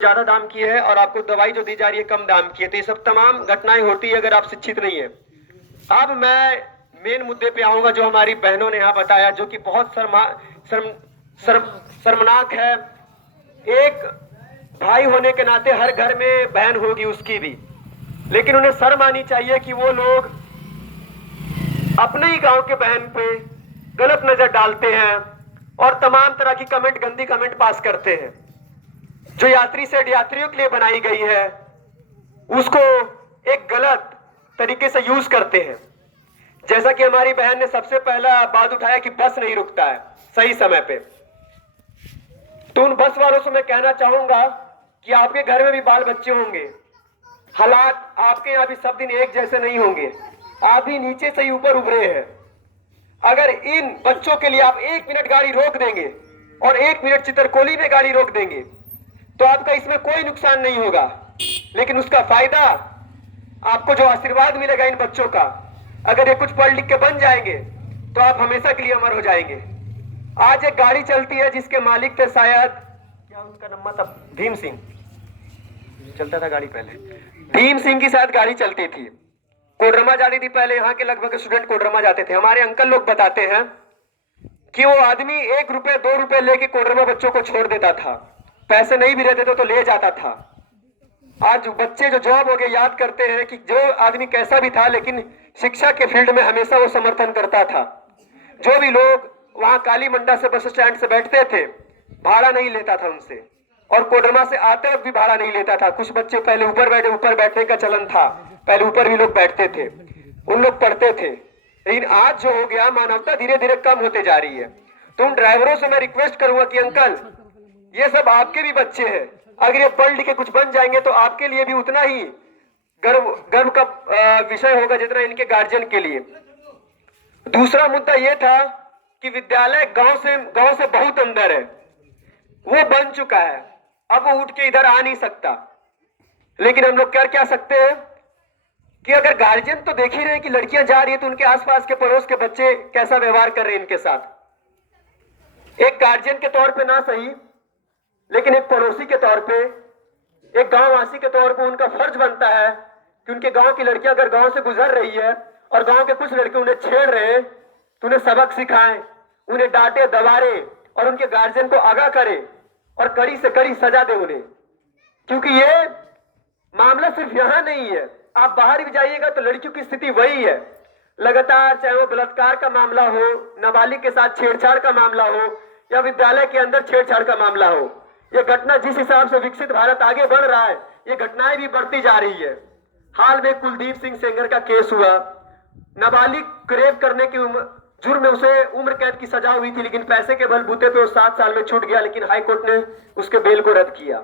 ज्यादा दाम की है और आपको दवाई जो दी जा रही है कम दाम की है। तो ये सब तमाम घटनाएं होती है अगर आप शिक्षित नहीं है। अब मैं मेन मुद्दे पे आऊंगा जो हमारी बहनों ने यहाँ बताया, जो कि बहुत शर्मनाक है। एक भाई होने के नाते हर घर में बहन होगी उसकी भी, लेकिन उन्हें शर्म आनी चाहिए कि वो लोग अपने ही गांव के बहन पे गलत नजर डालते हैं और तमाम तरह की कमेंट, गंदी कमेंट पास करते हैं। जो यात्री सेट यात्रियों के लिए बनाई गई है उसको एक गलत तरीके से यूज करते हैं। जैसा कि हमारी बहन ने सबसे पहला बात उठाया कि बस नहीं रुकता है सही समय पे, तो उन बस वालों से मैं कहना चाहूंगा कि आपके घर में भी बाल बच्चे होंगे, हालात आपके यहाँ भी सब दिन एक जैसे नहीं होंगे, आप भी नीचे से ही ऊपर उभरे हैं। अगर इन बच्चों के लिए आप 1 मिनट गाड़ी रोक देंगे और 1 मिनट चित्रकोली में गाड़ी रोक देंगे तो आपका इसमें कोई नुकसान नहीं होगा, लेकिन उसका फायदा आपको जो आशीर्वाद मिलेगा इन बच्चों का, अगर ये कुछ पढ़ लिख के बन जाएंगे तो आप हमेशा के लिए अमर हो जाएंगे। आज एक गाड़ी चलती है जिसके मालिक थे शायद, क्या उनका नाम था, भीम सिंह चलता था गाड़ी पहले, भीम सिंह की शायद गाड़ी चलती थी, कोडरमा जाती थी पहले। यहाँ के लगभग स्टूडेंट कोडरमा जाते थे। हमारे अंकल लोग बताते हैं कि वो आदमी 1 रुपए 2 रुपए लेके कोडरमा बच्चों को छोड़ देता था, पैसे नहीं भी रहते तो ले जाता था। आज बच्चे जो जॉब हो गए याद करते हैं कि जो आदमी कैसा भी था, लेकिन शिक्षा के फील्ड में हमेशा वो समर्थन करता था। जो भी लोग वहां काली मंडा से बस स्टैंड से बैठते थे भाड़ा नहीं लेता था उनसे, और कोडरमा से आते वक्त भी भाड़ा नहीं लेता था। कुछ बच्चे पहले ऊपर बैठने का चलन था, पहले ऊपर भी लोग बैठते थे, उन लोग पढ़ते थे। लेकिन आज जो हो गया, मानवता धीरे धीरे कम होते जा रही है। तो उन ड्राइवरों से मैं रिक्वेस्ट करूंगा कि अंकल, ये सब आपके भी बच्चे हैं, अगर ये पढ़ लिख के कुछ बन जाएंगे तो आपके लिए भी उतना ही गर्व का विषय होगा जितना इनके गार्जियन के लिए। दूसरा मुद्दा यह था कि विद्यालय गांव से बहुत अंदर है, वो बन चुका है, अब वो उठ के इधर आ नहीं सकता। लेकिन हम लोग क्या सकते हैं कि अगर गार्जियन तो देख ही रहे हैं कि लड़कियां जा रही है तो उनके आसपास के पड़ोस के बच्चे कैसा व्यवहार कर रहे हैं इनके साथ। एक गार्जियन के तौर पे ना सही, लेकिन एक पड़ोसी के तौर पे, एक गांववासी के तौर पे उनका फर्ज बनता है कि उनके गांव की लड़कियां अगर गांव से गुजर रही है और गांव के कुछ लड़के उन्हें छेड़ रहे हैं तो उन्हें सबक सिखाएं, उन्हें डांटे दबारे और उनके गार्जियन को आगाह करे और कड़ी से कड़ी सजा दे उन्हें। क्योंकि ये मामला सिर्फ यहां नहीं है, आप बाहर भी जाइएगा तो लड़कियों की स्थिति वही है लगातार, चाहे वो बलात्कार का मामला हो, नाबालिग के साथ छेड़छाड़ का मामला हो या विद्यालय के अंदर छेड़छाड़ का मामला हो। ये घटना जिस हिसाब से विकसित भारत आगे बढ़ रहा है, ये घटनाएं भी बढ़ती जा रही है। हाल में कुलदीप सिंह सेंगर का केस हुआ, नाबालिग रेप करने की जुर्म में उसे उम्र कैद की सजा हुई थी, लेकिन पैसे के बलबूते पे वो 7 साल में छूट गया, लेकिन हाई कोर्ट ने उसके बेल को रद्द किया।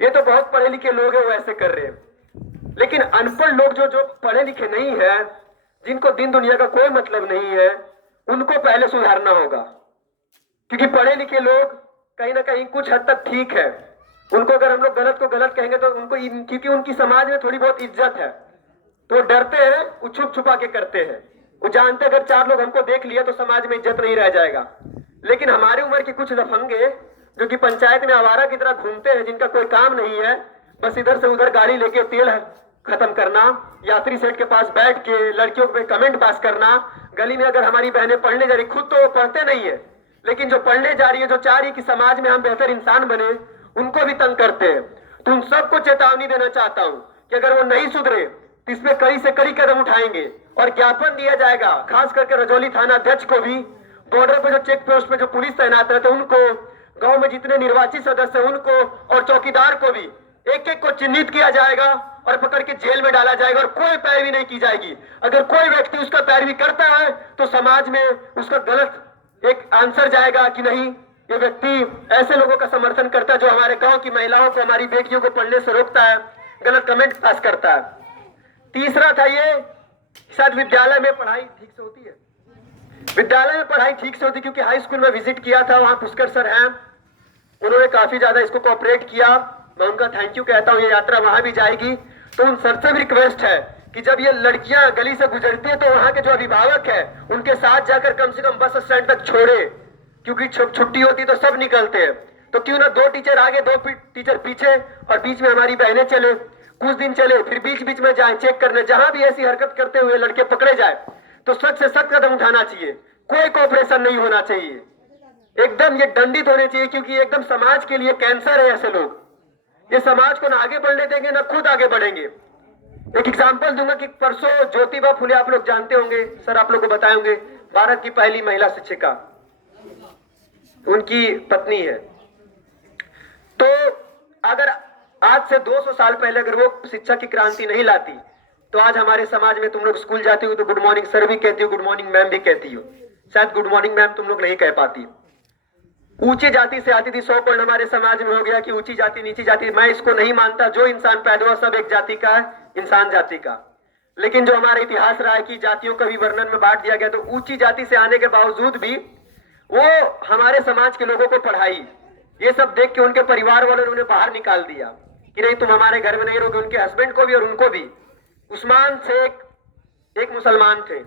ये तो बहुत पढ़े लिखे लोग हैं वो ऐसे कर रहे हैं, लेकिन अनपढ़ लोग जो पढ़े लिखे नहीं है, जिनको दिन दुनिया का कोई मतलब नहीं है, उनको पहले सुधारना होगा। क्योंकि पढ़े लिखे लोग कहीं ना कहीं कुछ हद तक ठीक है, उनको अगर हम लोग गलत को गलत कहेंगे तो उनको, क्योंकि उनकी समाज में थोड़ी बहुत इज्जत है तो वो डरते हैं, वो छुप छुपा के करते हैं। वो जानते अगर 4 लोग हमको देख लिया तो समाज में इज्जत नहीं रह जाएगा। लेकिन हमारी उम्र के कुछ लफंगे जो कि पंचायत में आवारा की तरह घूमते हैं, जिनका कोई काम नहीं है, बस इधर से उधर गाड़ी लेके तेल खत्म करना, यात्री सेट के पास बैठ के लड़कियों पे कमेंट पास करना। गली में अगर हमारी बहनें पढ़ने जा रही, खुद तो वो पढ़ते नहीं है, लेकिन जो पढ़ने जा रही है, जो चाह रही है कि समाज में हम बेहतर इंसान बने, उनको भी तंग करते हैं। तो उन सबको चेतावनी देना चाहता हूं कि अगर वो नहीं सुधरे तो इसमें कड़ी से कड़ी कदम उठाएंगे और ज्ञापन दिया जाएगा, खास करके रजौली थाना अध्यक्ष को भी, बॉर्डर पे जो चेक पोस्ट पे जो पुलिस तैनात रहते हैं उनको, गांव में जितने निर्वाचित सदस्य हैं उनको और चौकीदार को भी एक एक को चिन्हित किया जाएगा और पकड़ के जेल में डाला जाएगा और कोई पैरवी नहीं की जाएगी। अगर कोई व्यक्ति उसका पैरवी करता है तो समाज में उसका गलत एक आंसर जाएगा कि नहीं, ये व्यक्ति ऐसे लोगों का समर्थन करता है जो हमारे गांव की महिलाओं को, हमारी बेटियों को पढ़ने से रोकता है, गलत कमेंट पास करता है। तीसरा था ये, शायद विद्यालय में पढ़ाई ठीक से होती है, विद्यालय में पढ़ाई ठीक से होती, क्योंकि हाई स्कूल में विजिट किया था, वहां पुष्कर सर हैं, उन्होंने काफी ज्यादा इसको कोऑपरेट किया, मैं उनका थैंक यू कहता हूँ। ये यात्रा वहां भी जाएगी तो उन सर से भी रिक्वेस्ट है कि जब ये लड़कियां गली से गुजरती है तो वहां के जो अभिभावक है उनके साथ जाकर कम से कम बस स्टैंड तक छोड़े, क्योंकि छुट्टी होती तो सब निकलते हैं। तो क्यों ना 2 टीचर आगे 2 टीचर पीछे और बीच में हमारी बहनें चले, कुछ दिन चले, फिर बीच बीच में जाए चेक करने। जहां भी ऐसी हरकत करते हुए लड़के पकड़े जाए तो सख्त से सख्त कदम उठाना चाहिए, कोई कोऑपरेशन नहीं होना चाहिए, एकदम ये दंडित होने चाहिए, क्योंकि एकदम समाज के लिए कैंसर है ऐसे लोग। ये समाज को ना आगे बढ़ने देंगे ना खुद आगे बढ़ेंगे। एक एग्जांपल दूंगा कि परसों ज्योतिबा फुले आप लोग जानते होंगे, सर आप लोग को बताए होंगे, भारत की पहली महिला शिक्षिका, उनकी पत्नी है। तो अगर आज से 200 साल पहले अगर वो शिक्षा की क्रांति नहीं लाती तो आज हमारे समाज में तुम लोग स्कूल जाती हो तो गुड मॉर्निंग सर भी कहती हो, गुड मॉर्निंग मैम भी कहती हो, शायद गुड मॉर्निंग मैम तुम लोग नहीं कह पाती। ऊंची जाति से आती थी, 100 पॉइंट हमारे समाज में हो गया कि ऊंची जाति नीची जाति। मैं इसको नहीं मानता, जो इंसान पैदा हुआ सब एक जाति का है, इंसान जाति का। लेकिन जो हमारा इतिहास रहा है कि जातियों का भी वर्णन में बांट दिया गया, तो ऊंची जाति से आने के बावजूद भी वो हमारे समाज के लोगों को पढ़ाई। ये सब देख के उनके परिवार वालों ने उन्हें बाहर निकाल दिया कि नहीं तुम हमारे घर में नहीं रहोगे। उनके हस्बैंड को भी और उनको भी। उस्मान शेख एक मुसलमान थे,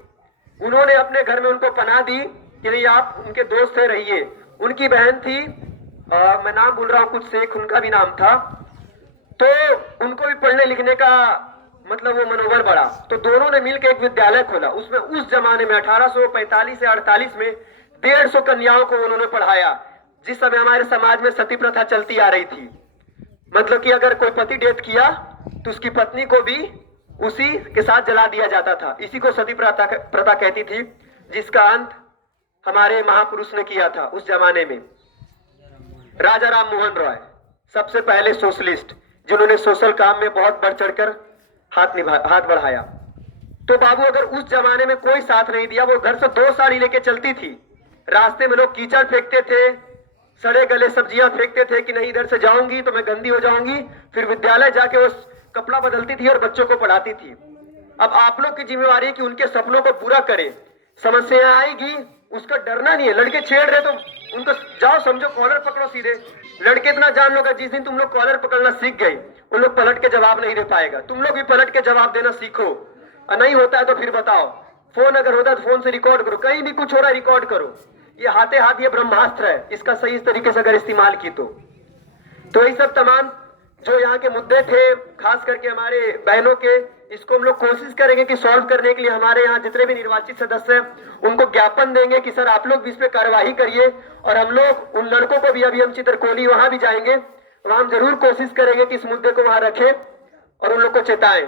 उन्होंने अपने घर में उनको पनाह दी कि नहीं आप उनके दोस्त से रहिए। उनकी बहन थी, मैं नाम भूल रहा हूँ, कुछ शेख उनका भी नाम था, तो उनको भी पढ़ने लिखने का मतलब वो मनोबल बढ़ा। तो दोनों ने मिलकर एक विद्यालय खोला। उसमें उस जमाने में 1845 से 48 में 150 कन्याओं को उन्होंने पढ़ाया। जिस समय हमारे समाज में सती प्रथा चलती आ रही थी, मतलब कि अगर कोई पति डेथ किया तो उसकी पत्नी को भी उसी के साथ जला दिया जाता था। इसी को सती प्रथा कहती थी, जिसका अंत हमारे महापुरुष ने किया था उस जमाने में। राजा राम मोहन रॉय सबसे पहले सोशलिस्ट, जिन्होंने सोशल काम में बहुत बढ़ चढ़कर हाथ बढ़ाया। तो बाबू अगर उस जमाने में कोई साथ नहीं दिया, वो घर से 2 साड़ी लेके चलती थी, रास्ते में लोग कीचड़ फेंकते थे, सड़े गले सब्जियां फेंकते थे कि नहीं इधर से जाऊंगी तो मैं गंदी हो जाऊंगी, फिर विद्यालय जाके उस कपड़ा बदलती थी और बच्चों को पढ़ाती थी। अब आप लोग की जिम्मेवारी है कि उनके सपनों को पूरा करें। समस्या आएगी उसका डरना नहीं है। लड़के छेड़ रहे तो उनको जाओ समझो, कॉलर पकड़ो सीधे। लड़के इतना जान लोगा, जिस दिन तुम लोग कॉलर पकड़ना सीख गए उन लोग पलट के जवाब नहीं दे पाएगा। तुम लोग भी पलट के जवाब देना सीखो, और नहीं होता है तो फिर बताओ। फोन अगर होता है तो फोन से रिकॉर्ड करो, कहीं भी कुछ हो रहा है रिकॉर्ड करो। ये हाथे हाथ ये ब्रह्मास्त्र है, इसका सही तरीके से अगर इस्तेमाल की तो ये सब तमाम जो यहाँ के मुद्दे थे, खास करके हमारे बहनों के, इसको हम लोग कोशिश करेंगे कि सॉल्व करने के लिए हमारे यहाँ जितने भी निर्वाचित सदस्य हैं उनको ज्ञापन देंगे कि सर आप लोग भी इस पे कार्यवाही करिए। और हम लोग उन लड़कों को भी, अभी हम चित्रकोली वहां भी जाएंगे, वहां हम जरूर कोशिश करेंगे कि इस मुद्दे को वहां रखें और उन लोग को चेताएं।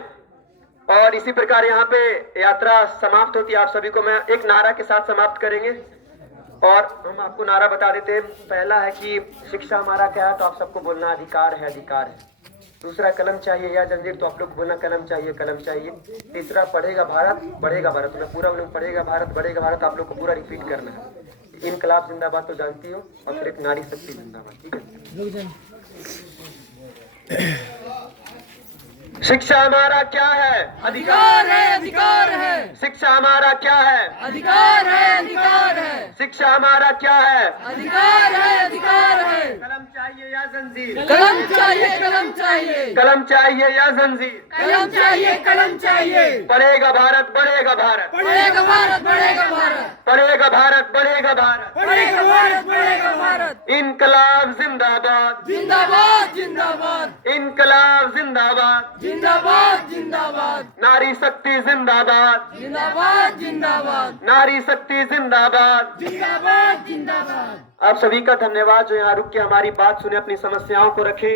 और इसी प्रकार यहाँ पे यात्रा समाप्त होती है। आप सभी को मैं एक नारा के साथ समाप्त करेंगे और हम आपको नारा बता देते हैं। पहला है कि शिक्षा हमारा क्या है, तो आप सबको बोलना अधिकार है, अधिकार है। दूसरा कलम चाहिए या जंजीर, तो आप लोग बोलना कलम चाहिए, कलम चाहिए। तीसरा पढ़ेगा भारत बढ़ेगा भारत, तो मैं पूरा लोग पढ़ेगा भारत बढ़ेगा भारत आप लोग को पूरा रिपीट करना है। इनकलाब जिंदाबाद तो जानती हो, और फिर एक नारी शक्ति जिंदाबाद, ठीक है। शिक्षा हमारा क्या है, अधिकार है, अधिकार है। शिक्षा हमारा क्या है, अधिकार है, अधिकार है। शिक्षा हमारा क्या है, अधिकार है, अधिकार है। कलम चाहिए या जंजीर, कलम चाहिए, कलम चाहिए। कलम चाहिए या जंजीर, कलम चाहिए, कलम चाहिए। पढ़ेगा भारत बढ़ेगा भारत, पढ़ेगा भारत बढ़ेगा भारत, पढ़ेगा भारत बढ़ेगा भारत, पढ़ेगा भारत बढ़ेगा भारत। इनकलाब जिंदाबाद, जिंदाबाद, जिंदाबाद, इनकलाब जिंदाबाद, जिंदाबाद, जिंदाबाद, नारी शक्ति जिंदाबाद, जिंदाबाद, जिंदाबाद, नारी शक्ति जिंदाबाद, जिंदाबाद, जिंदाबाद। आप सभी का धन्यवाद जो यहाँ रुक के हमारी बात सुने, अपनी समस्याओं को रखे।